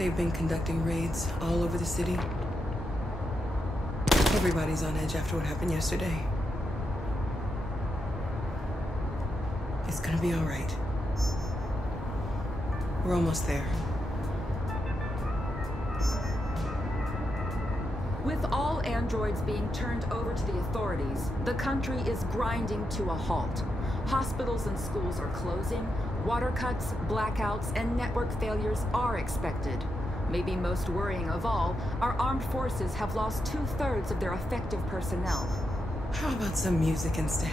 They've been conducting raids all over the city. Everybody's on edge after what happened yesterday. It's gonna be all right. We're almost there. With all androids being turned over to the authorities, the country is grinding to a halt. Hospitals and schools are closing, water cuts, blackouts, and network failures are expected. Maybe most worrying of all, our armed forces have lost 2/3 of their effective personnel. How about some music instead?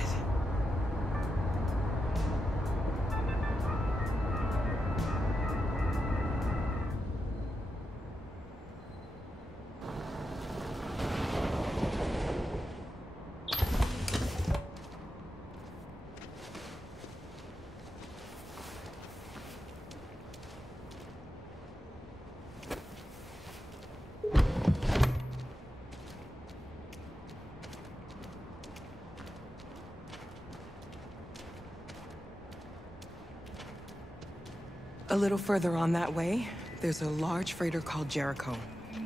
A little further on that way, there's a large freighter called Jericho.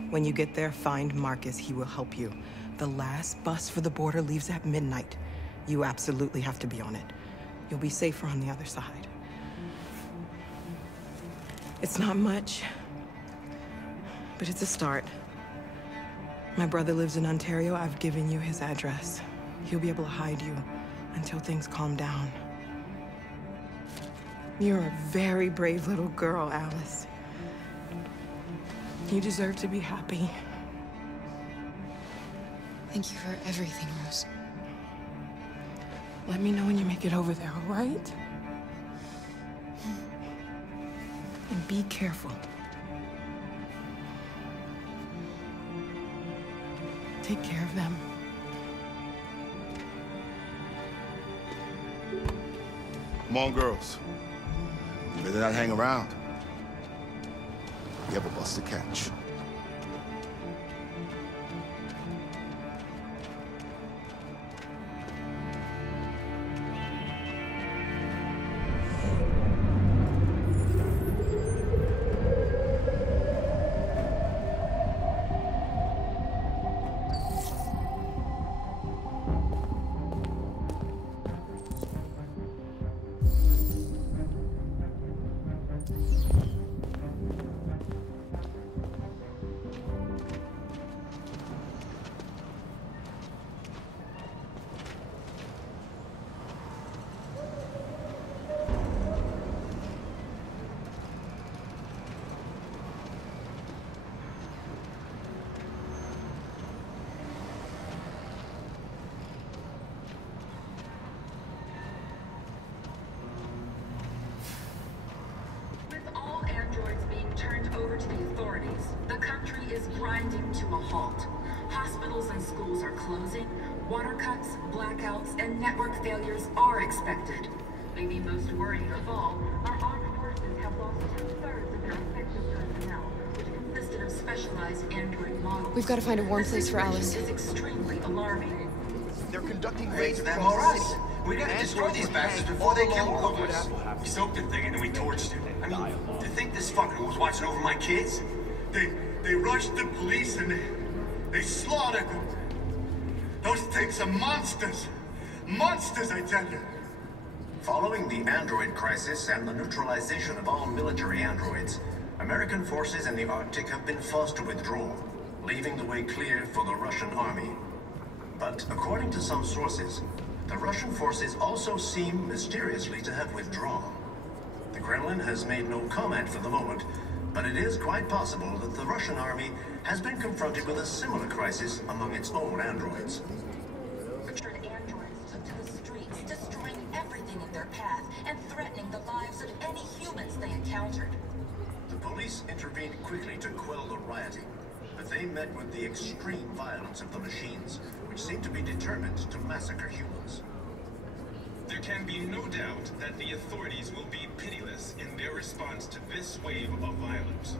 When you get there, find Markus. He will help you. The last bus for the border leaves at midnight. You absolutely have to be on it. You'll be safer on the other side. It's not much, but it's a start. My brother lives in Ontario. I've given you his address. He'll be able to hide you until things calm down. You're a very brave little girl, Alice. You deserve to be happy. Thank you for everything, Rose. Let me know when you make it over there, all right? And be careful. Take care of them. Come on, girls. You better not hang around. You have a bus to catch. Turned over to the authorities, the country is grinding to a halt. Hospitals and schools are closing, water cuts, blackouts, and network failures are expected. Maybe most worrying of all, our armed forces have lost 2/3 of their effective personnel, which consisted of specialized android models. We've got to find a warm place for Alice. This is extremely alarming. They're conducting raids across the city. We gotta destroy these bastards before they kill all of us. We soaked the thing and then we torched it. I mean, to think this fucker was watching over my kids? They rushed the police and they slaughtered them. Those things are monsters. Monsters, I tell you. Following the android crisis and the neutralization of all military androids, American forces in the Arctic have been forced to withdraw, leaving the way clear for the Russian army. But according to some sources, the Russian forces also seem mysteriously to have withdrawn. The Kremlin has made no comment for the moment, but it is quite possible that the Russian army has been confronted with a similar crisis among its own androids. Richard androids took to the streets, destroying everything in their path and threatening the lives of any humans they encountered. The police intervened quickly to quell the rioting, but they met with the extreme violence of the machines, which seem to be determined to massacre humans. There can be no doubt that the authorities will be pitiless in their response to this wave of violence.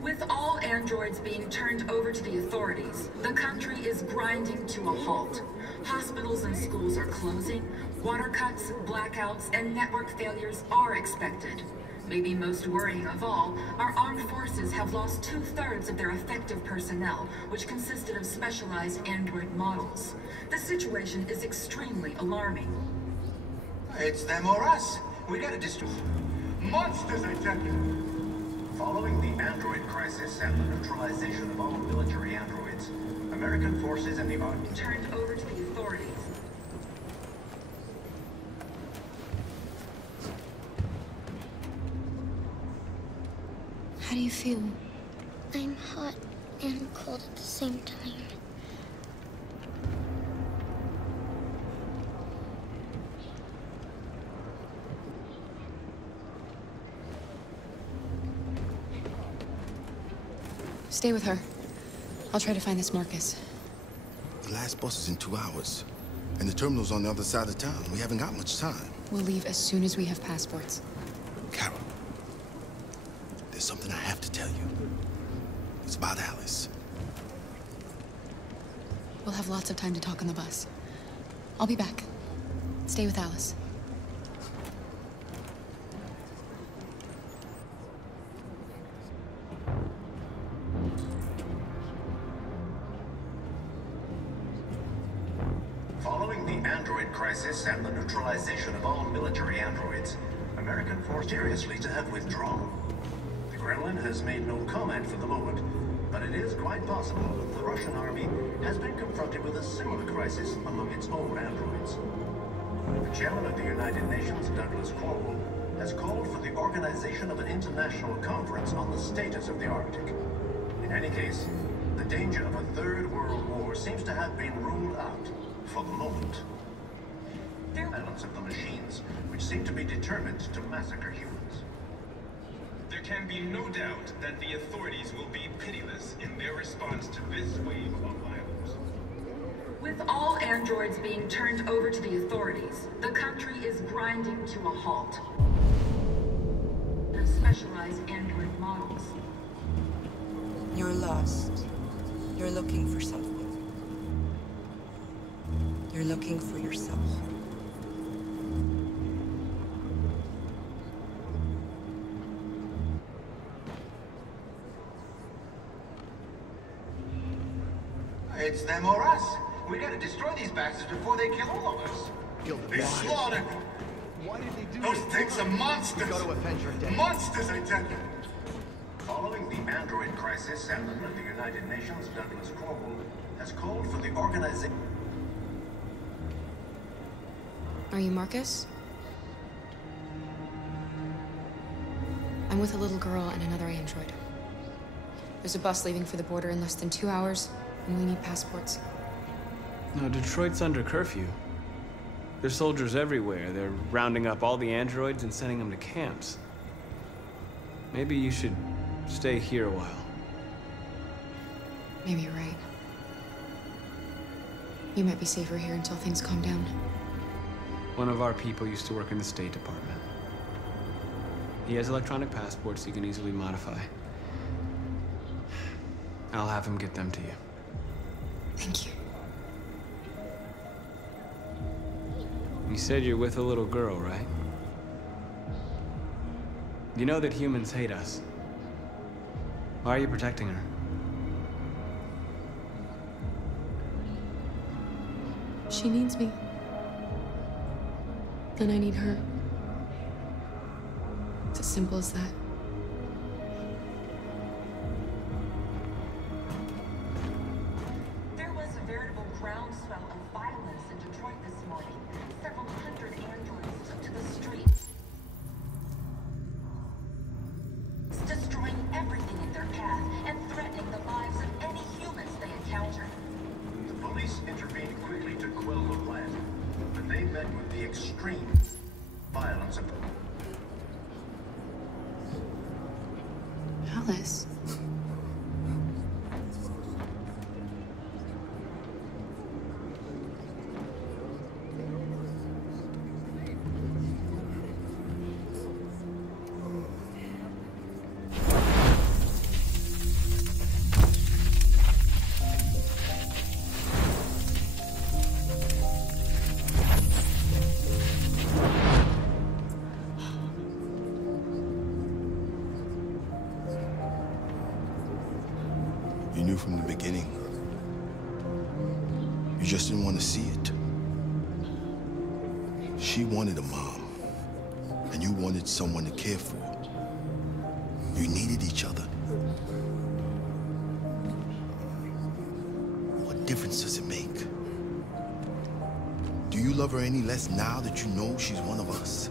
With all androids being turned over to the authorities, the country is grinding to a halt. Hospitals and schools are closing, water cuts, blackouts, and network failures are expected. Maybe most worrying of all, our armed forces have lost 2/3 of their effective personnel, which consisted of specialized android models. The situation is extremely alarming. It's them or us. We gotta destroy monsters, I tell you. Following the android crisis and the neutralization of all military androids, American forces in the Arctic Turned over to the authorities. How do you feel? I'm hot and cold at the same time. Stay with her. I'll try to find this Markus. The last bus is in 2 hours. And the terminal's on the other side of town. We haven't got much time. We'll leave as soon as we have passports. Carol, there's something I have to tell you. It's about Alice. We'll have lots of time to talk on the bus. I'll be back. Stay with Alice. Following the android crisis and the neutralization of all military androids, American forces seriously to have withdrawn. The Kremlin has made no comment for the moment, but it is quite possible that the Russian army has been confronted with a similar crisis among its own androids. The chairman of the United Nations, Douglas Cornwall, has called for the organization of an international conference on the status of the Arctic. In any case, the danger of a third world war seems to have been ruled out for the moment. The violence of the machines, which seem to be determined to massacre humans. There can be no doubt that the authorities will be pitiless in their response to this wave of violence. With all androids being turned over to the authorities, the country is grinding to a halt. Of specialized android models. You're lost. You're looking for something. You're looking for yourself. It's them or us. We gotta destroy these bastards before they kill all of us. They slaughtered. Why did they do Those things are monsters. Go to avenge your death. Monsters, I tell you. Following the android crisis and the United Nations, Douglas Cornwall has called for the organization. Are you Markus? I'm with a little girl and another android. There's a bus leaving for the border in less than 2 hours, and we need passports. No, Detroit's under curfew. There's soldiers everywhere. They're rounding up all the androids and sending them to camps. Maybe you should stay here a while. Maybe you're right. You might be safer here until things calm down. One of our people used to work in the State Department. He has electronic passports he can easily modify. I'll have him get them to you. Thank you. You said you're with a little girl, right? You know that humans hate us. Why are you protecting her? She needs me. And I need her. It's as simple as that. There was a veritable groundswell of violence in Detroit this morning. Several hundred androids took to the streets, destroying everything in their path and threatening the lives of any humans they encountered. The police intervened quickly to quell the riot, but they met with the extreme violence of Alice. knew from the beginning. You just didn't want to see it. She wanted a mom, and you wanted someone to care for. You needed each other. What difference does it make? Do you love her any less now that you know she's one of us?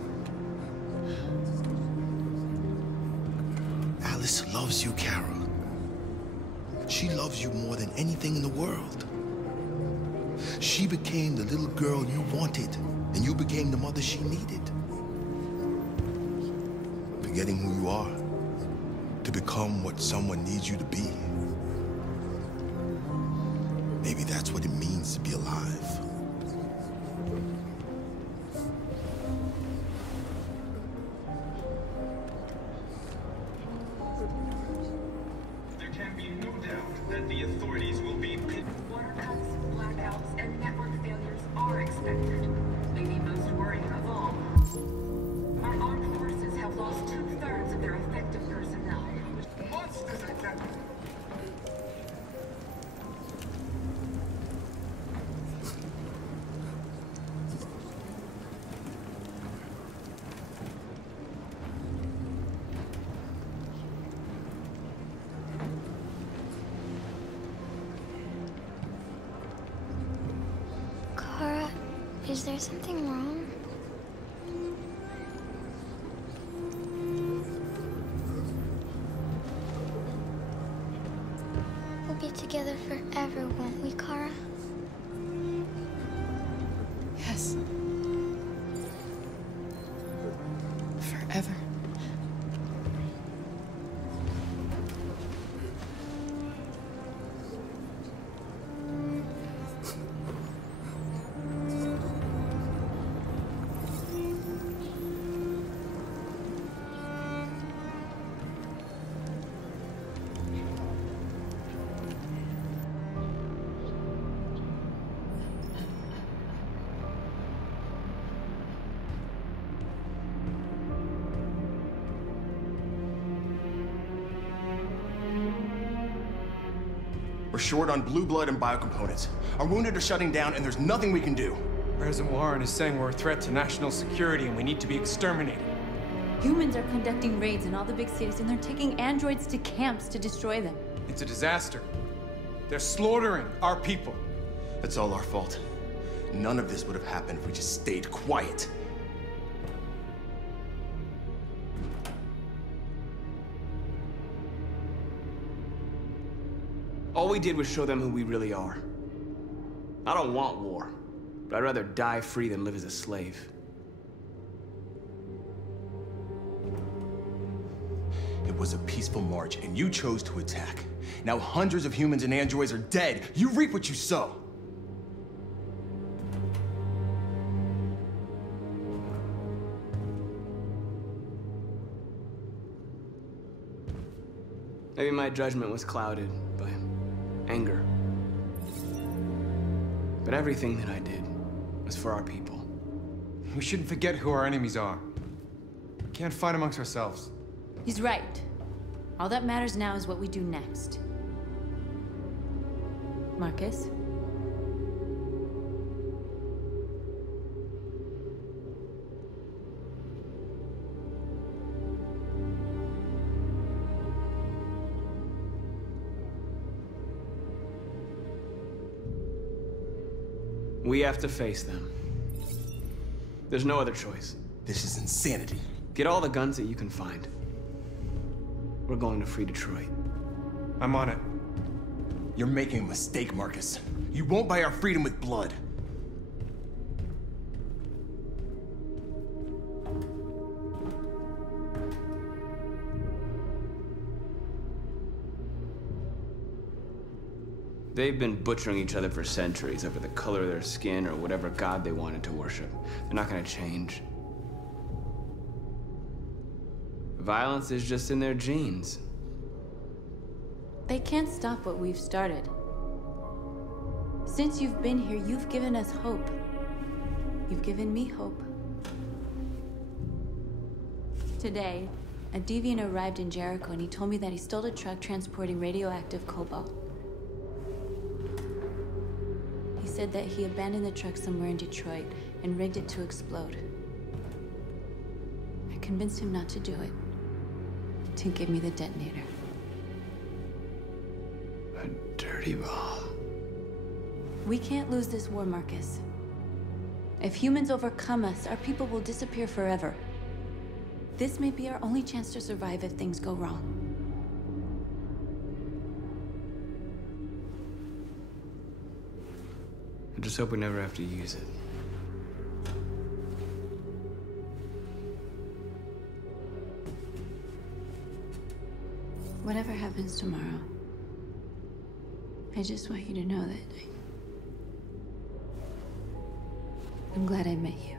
Alice loves you, Kara. She loves you more than anything in the world. She became the little girl you wanted, and you became the mother she needed. Forgetting who you are to become what someone needs you to be. Maybe that's what it means to be alive. There can be no doubt that the authorities will be Water cuts, blackouts, and network failures are expected. Maybe most worrying of all, our armed forces have lost 2/3 of their effective personnel. Monsters like that. Kara, is there something wrong? We'll be together forever, won't we, Kara? Yes. Forever. We're short on blue blood and biocomponents. Our wounded are shutting down, and there's nothing we can do. President Warren is saying we're a threat to national security and we need to be exterminated. Humans are conducting raids in all the big cities, and they're taking androids to camps to destroy them. It's a disaster. They're slaughtering our people. It's all our fault. None of this would have happened if we just stayed quiet. All we did was show them who we really are. I don't want war, but I'd rather die free than live as a slave. It was a peaceful march, and you chose to attack. Now hundreds of humans and androids are dead. You reap what you sow. Maybe my judgment was clouded by anger. But everything that I did was for our people. We shouldn't forget who our enemies are. We can't fight amongst ourselves. He's right. All that matters now is what we do next. Markus? We have to face them. There's no other choice. This is insanity. Get all the guns that you can find. We're going to free Detroit. I'm on it. You're making a mistake, Markus. You won't buy our freedom with blood. They've been butchering each other for centuries over the color of their skin or whatever god they wanted to worship. They're not gonna change. Violence is just in their genes. They can't stop what we've started. Since you've been here, you've given us hope. You've given me hope. Today, a deviant arrived in Jericho and he told me that he stole a truck transporting radioactive cobalt. said that he abandoned the truck somewhere in Detroit and rigged it to explode. I convinced him not to do it, to give me the detonator. A dirty ball. We can't lose this war, Markus. If humans overcome us, our people will disappear forever. This may be our only chance to survive if things go wrong. I just hope we never have to use it. Whatever happens tomorrow, I just want you to know that I'm glad I met you.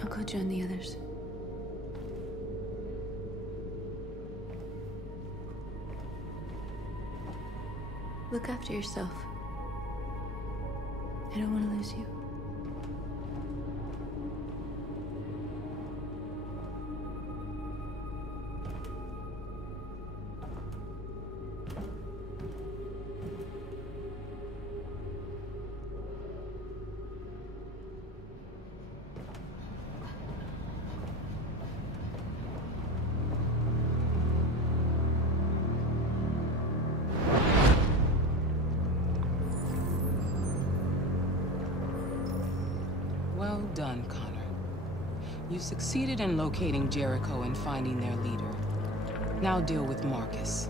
I'll go join the others. Look after yourself. I don't want to lose you. Well done, Connor. You succeeded in locating Jericho and finding their leader. Now deal with Markus.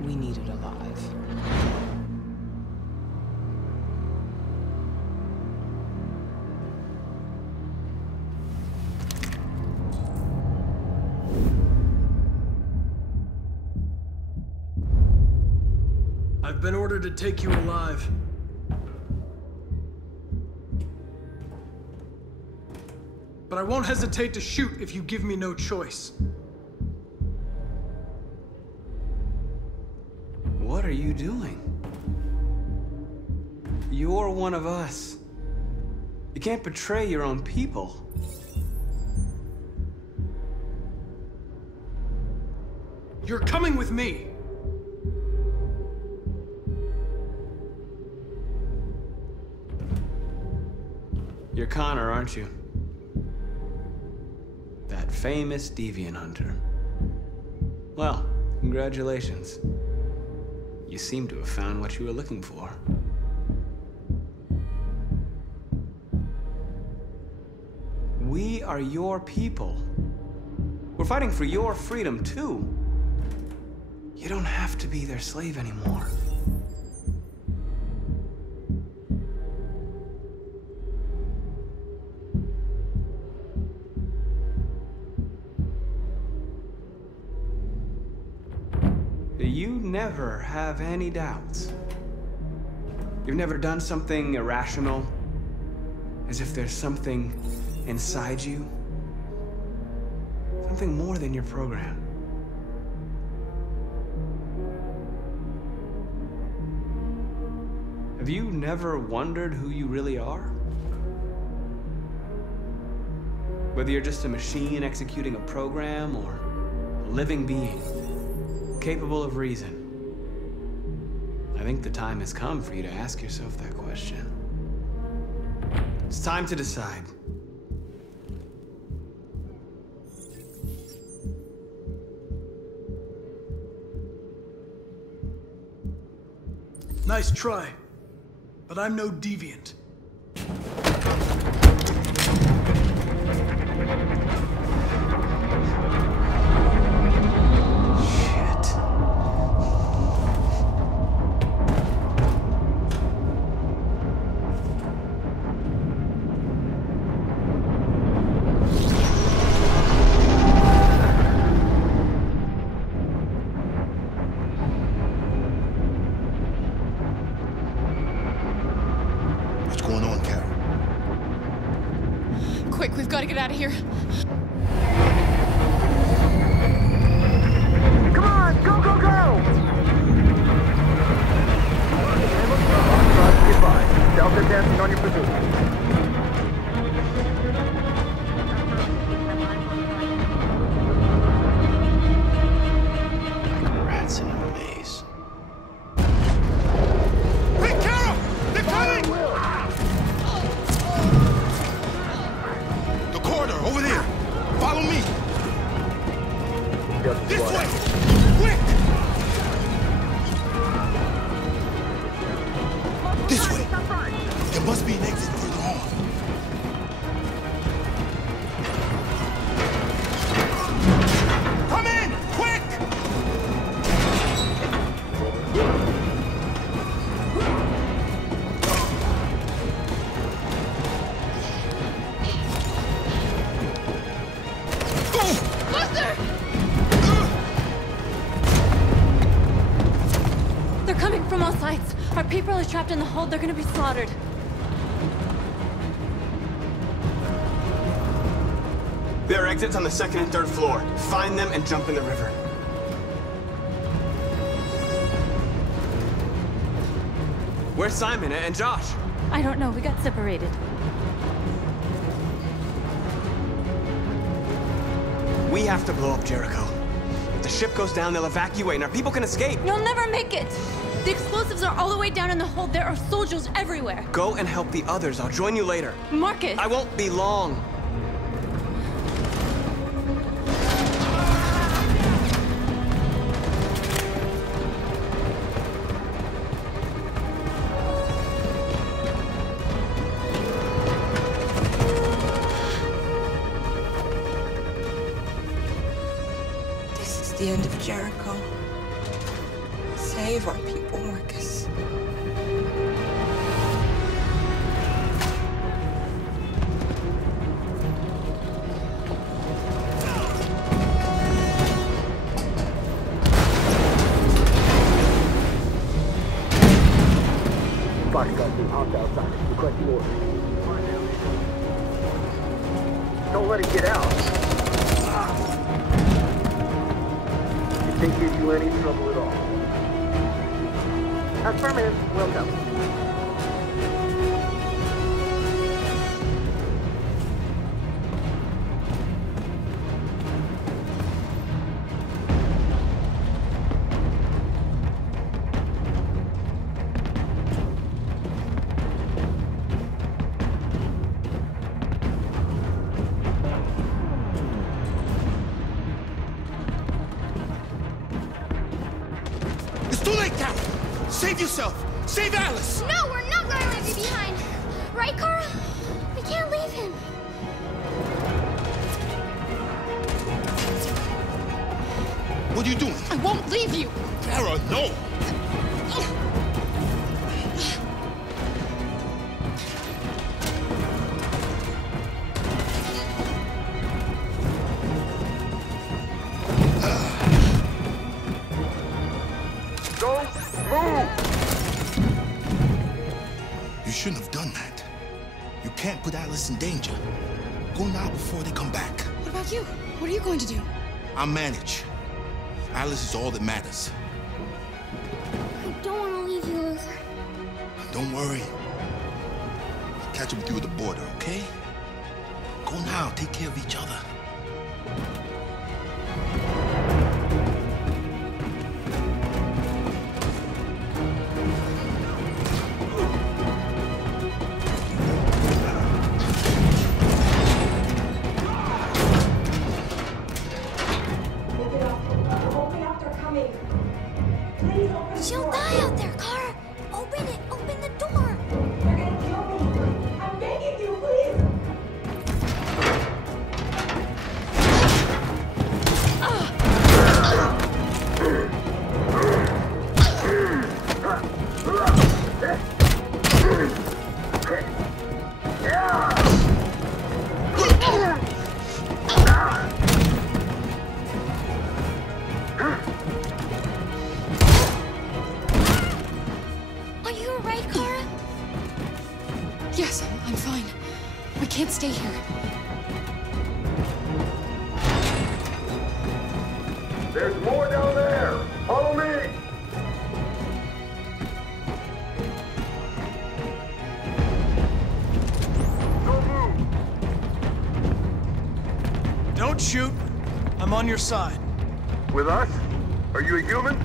We need it alive. I've been ordered to take you alive. But I won't hesitate to shoot if you give me no choice. What are you doing? You're one of us. You can't betray your own people. You're coming with me. You're Connor, aren't you? That famous deviant hunter. Well, congratulations. You seem to have found what you were looking for. We are your people. We're fighting for your freedom, too. You don't have to be their slave anymore. You never have any doubts. You've never done something irrational, as if there's something inside you, something more than your program. Have you never wondered who you really are? Whether you're just a machine executing a program or a living being, capable of reason. I think the time has come for you to ask yourself that question. It's time to decide. Nice try, but I'm no deviant. Quick, we've got to get out of here. Come on, go, go, go! Goodbye. Delta dancing on your position. Rats in a maze. Hey, Carol! They're coming! The corridor, over there. Follow me. This way! Quick! This way. There must be an exit further on. Come in! Quick! They're coming from all sides. Our people are trapped in the hold. They're gonna be slaughtered. There are exits on the 2nd and 3rd floor. Find them and jump in the river. Where's Simon and Josh? I don't know. We got separated. We have to blow up Jericho. If the ship goes down, they'll evacuate and our people can escape. You'll never make it! The explosives are all the way down in the hold. There are soldiers everywhere. Go and help the others. I'll join you later. Markus! I won't be long. This is the end of Jericho. Save our people, Markus. Fox got being hopped outside. Requesting orders. Don't let it get out. If they give you any trouble at all. Affirmative. Welcome. It's too late, Carol. Save yourself. Save Alice. No, we're not going to leave you behind. Right, Carl? We can't leave him. What are you doing? I won't leave you! Kara, no. Don't move! You shouldn't have done that. You can't put Alice in danger. Go now before they come back. What about you? What are you going to do? I'll manage. Alice is all that matters. I don't want to leave you, Luther. Don't worry. I'll catch up with you at the border, okay? Go now. Take care of each other. She'll die out there, Kara. Open it. Open the door. They're gonna kill me. I'm begging you, please. Are you alright, Kara? Yes, I'm fine. We can't stay here. There's more down there! Follow me! Don't shoot. I'm on your side. With us? Are you a human?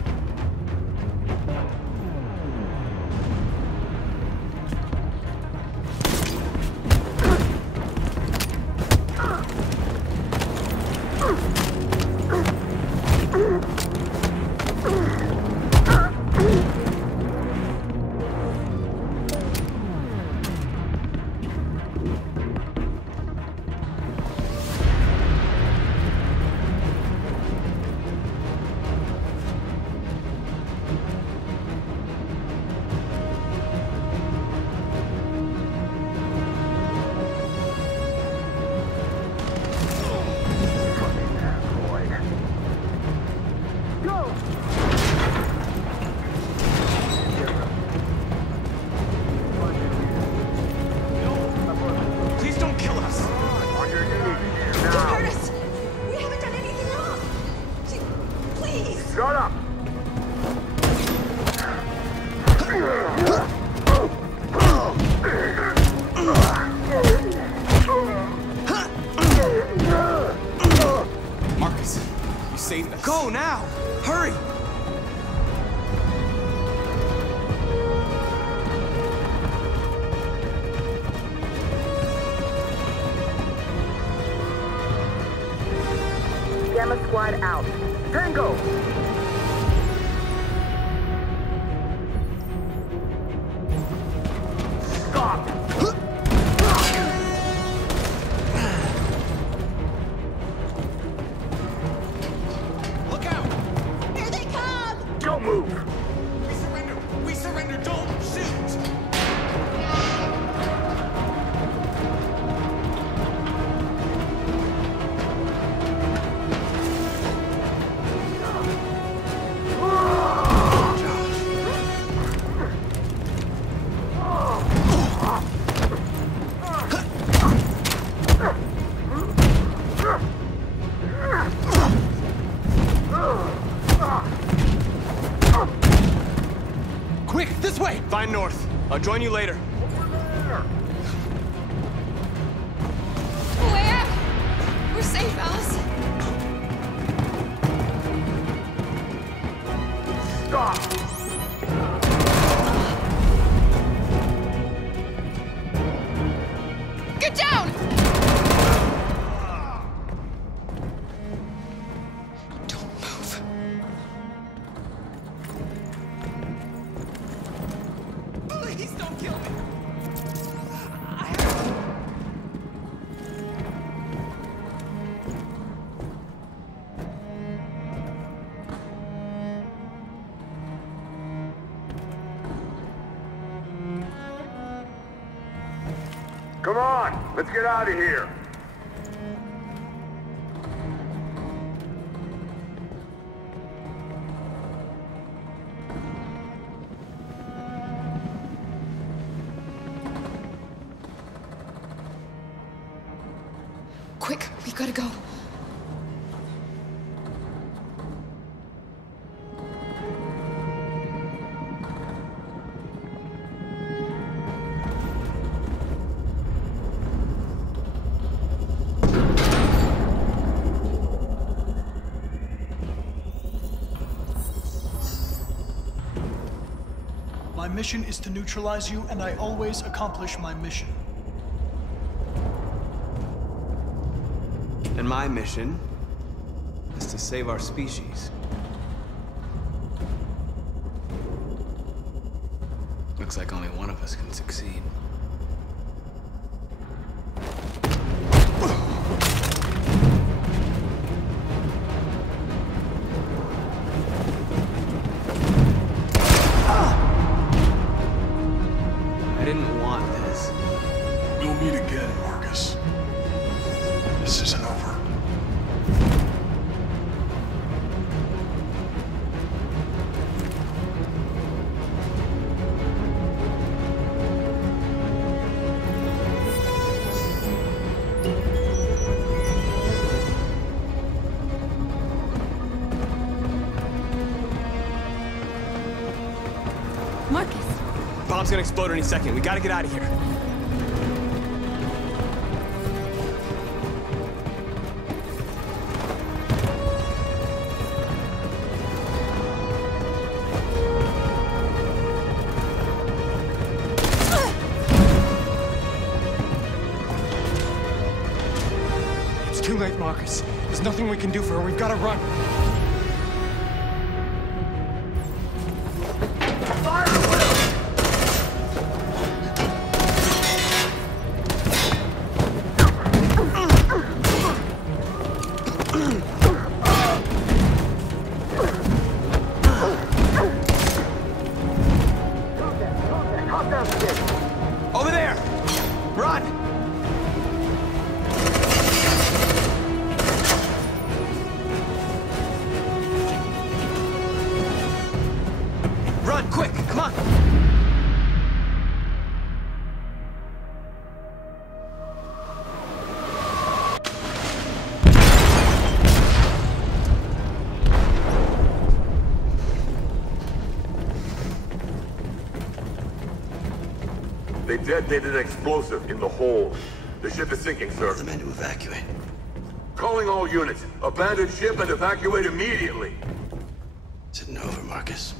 Go now! Hurry! Gamma Squad out. Tango! Stop! Look out! Here they come! Don't move! We surrender! We surrender! Don't shoot! Quick, this way! Find north. I'll join you later. Way up! We're safe, Alice. Stop! Get down! Don't move. Please don't kill me! Come on, let's get out of here. Quick, we gotta go. My mission is to neutralize you, and I always accomplish my mission. And my mission is to save our species. Looks like only one of us can succeed. I didn't want this. We'll meet again, Markus. This isn't over. gonna explode any second. We gotta get out of here. It's too late, Markus. There's nothing we can do for her. We've gotta run. Over there! Run! Run, quick, come on! They detonated an explosive in the hold. The ship is sinking, sir. The men to evacuate. Calling all units. Abandon ship and evacuate immediately. Is it over, Markus?